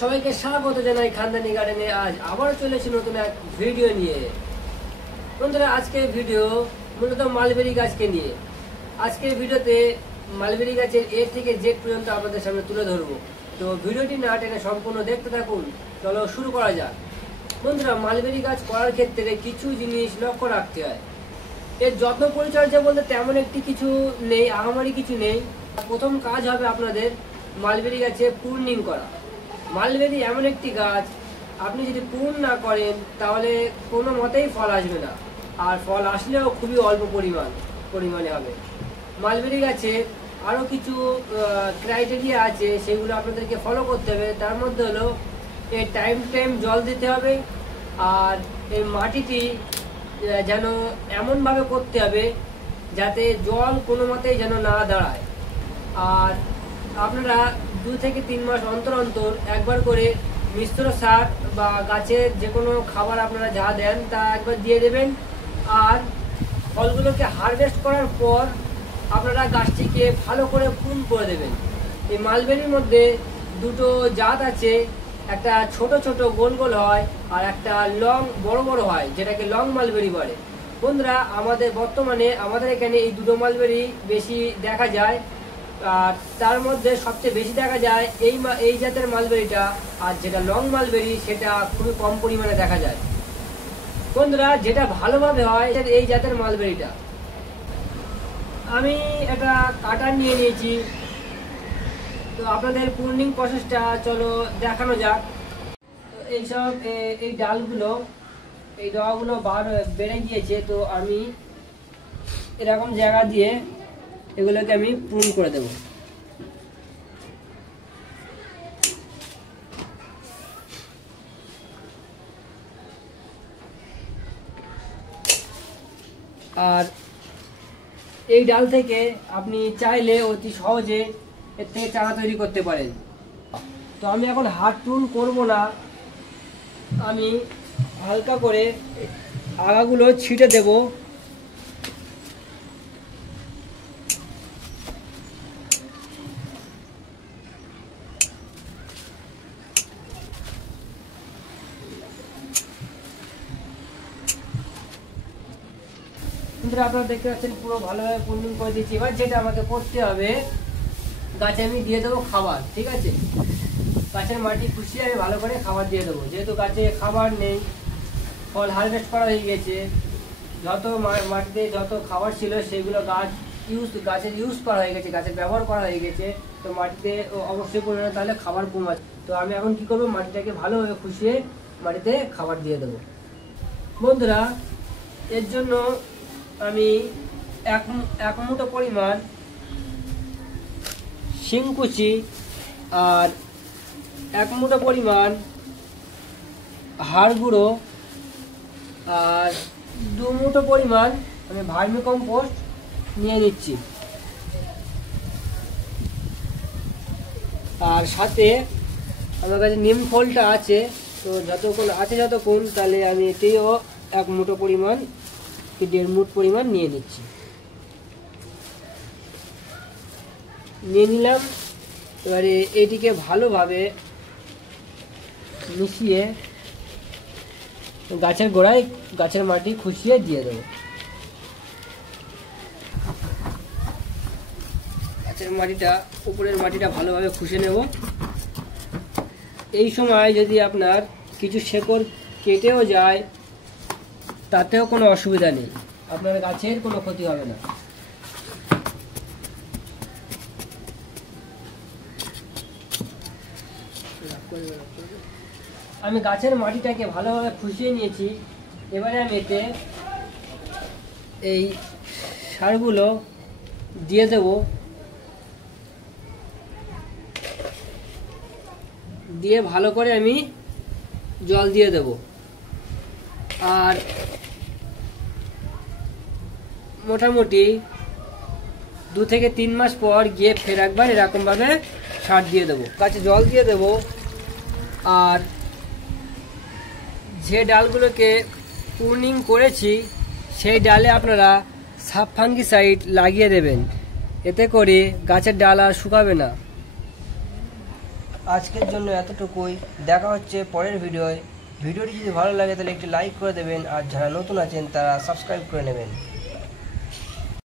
সবাইকে স্বাগত জানাই খানদানি গার্ডেনে। আজ আবার চলেছি নতুন এক ভিডিও নিয়ে। বন্ধুরা, আজকের ভিডিও মূলত মালবেরি গাছকে নিয়ে। আজকের ভিডিওতে মালবেরি গাছের এ থেকে জেড পর্যন্ত আপনাদের সামনে তুলে ধরবো। তো ভিডিওটি না টেনে সম্পূর্ণ দেখতে থাকুন। চলো শুরু করা যাক। বন্ধুরা, মালবেরি গাছ করার ক্ষেত্রে কিছু জিনিস লক্ষ্য রাখতে হয়। এর যত্ন পরিচর্যা বলতে তেমন একটি কিছু নেই, আহামরি কিছু নেই। প্রথম কাজ হবে আপনাদের মালবেরি গাছে প্রুনিং করা। মালবেরি এমন একটি গাছ, আপনি যদি প্রুন না করেন তাহলে কোনো মতেই ফল আসবে না, আর ফল আসলেও খুবই অল্প পরিমাণে হবে। মালবেরি গাছে আরও কিছু ক্রাইটেরিয়া আছে, সেগুলো আপনাদেরকে ফলো করতে হবে। তার মধ্যে হলো এই টাইম জল দিতে হবে, আর এই মাটিটি যেন এমনভাবে করতে হবে যাতে জল কোনো মতেই যেন না দাঁড়ায়। আর আপনারা 2 থেকে 3 মাস অন্তর অন্তর একবার করে মিশ্র সার বা গাছের যে কোনো খাবার আপনারা যা দেন তা একবার দিয়ে দেবেন। আর ফলগুলোকে হারভেস্ট করার পর আপনারা গাছটিকে ভালো করে প্রুন করে দেবেন। এই মালবেরির মধ্যে দুটো জাত আছে, একটা ছোট ছোট গোল গোল হয় আর একটা লং বড় বড় হয়, যেটাকে লং মালবেরি বলে। বন্ধুরা, বর্তমানে আমাদের এখানে এই দুটো মালবেরি বেশি দেখা যায়, আর তার মধ্যে সবচেয়ে বেশি দেখা যায় এই জাতের মালবেরিটা। আর যেটা লং মালবেরি সেটা খুবই কম পরিমাণে দেখা যায়। বন্ধুরা, যেটা ভালোভাবে হয় এই জাতের মালবেরিটা। আমি একটা কাটার নিয়ে নিয়েছি, তো আপনাদের প্রুনিং প্রসেসটা চলো দেখানো যাক। এইসব এই ডালগুলো এই ডগাগুলো বেড়ে গিয়েছে, তো আমি এরকম জায়গা দিয়ে এগুলোকে আমি প্রুন করে দেব। আর এই ডাল থেকে আপনি চাইলে অতি সহজে এর থেকে চারা তৈরি করতে পারেন। তো আমি এখন হাত প্রুন করব না, আমি হালকা করে আগাগুলো ছিটে দেব। আপনারা দেখতে পাচ্ছেন পুরো ভালোভাবে প্রুনিং করে দিচ্ছি। এবার যেটা আমাকে করতে হবে, গাছে আমি দিয়ে দেবো খাবার। ঠিক আছে, গাছের মাটি খুশিয়ে আমি ভালো করে খাবার দিয়ে দেবো। যেহেতু গাছে খাবার নেই, ফল হারভেস্ট করা হয়ে গেছে, যত মাটিতে যত খাবার ছিল সেগুলো গাছের ইউজ করা হয়ে গেছে, গাছের ব্যবহার করা হয়ে গেছে। তো মাটিতে অবশ্যই পরিমাণে তাহলে খাবার কমাচ্ছে। তো আমি এখন কি করবো, মাটিটাকে ভালোভাবে খুশিয়ে মাটিতে খাবার দিয়ে দেবো। বন্ধুরা, এর জন্য আমি এক মুঠো পরিমাণ শিংকুচি আর 1 মুঠো পরিমাণ হাড় গুঁড়ো আর 2 মুঠো পরিমাণ আমি ভার্মি কম্পোস্ট নিয়ে নিচ্ছি। আর সাথে আমার কাছে নিম খোলটা আছে, তো যতক্ষণ তাহলে আমি এতেও 1 মুঠো পরিমাণ কি 1.5 মুঠ পরিমাণ নিয়ে নিচ্ছি। নিয়ে নিলাম। এবারে এটিকে ভালোভাবে মিশিয়ে গাছের গোড়ায় গাছের মাটি খুশিয়ে দিয়ে দেবো। গাছের মাটিটা, উপরের মাটিটা ভালোভাবে খুশে নেব। এই সময় যদি আপনার কিছু শেকড় কেটেও যায় তাতেও কোনো অসুবিধা নেই, আপনার গাছের কোনো ক্ষতি হবে না। আমি গাছের মাটিটাকে ভালোভাবে খুশিয়ে নিয়েছি। এবারে আমি এতে এই সারগুলো দিয়ে দেব। দিয়ে ভালো করে আমি জল দিয়ে দেব। আর মোটামুটি 2 থেকে 3 মাস পর গিয়ে ফের একবার এরকমভাবে সার দিয়ে দেবো, গাছে জল দিয়ে দেব। আর যে ডালগুলোকে প্রুনিং করেছি সেই ডালে আপনারা সাব ফাঙ্গিসাইড লাগিয়ে দেবেন, এতে করে গাছের ডাল আর শুকাবে না। আজকের জন্য এতটুকুই। দেখা হচ্ছে পরের ভিডিওয়। ভিডিওটি যদি ভালো লাগে তাহলে একটি লাইক করে দেবেন, আর যারা নতুন আছেন তারা সাবস্ক্রাইব করে নেবেন।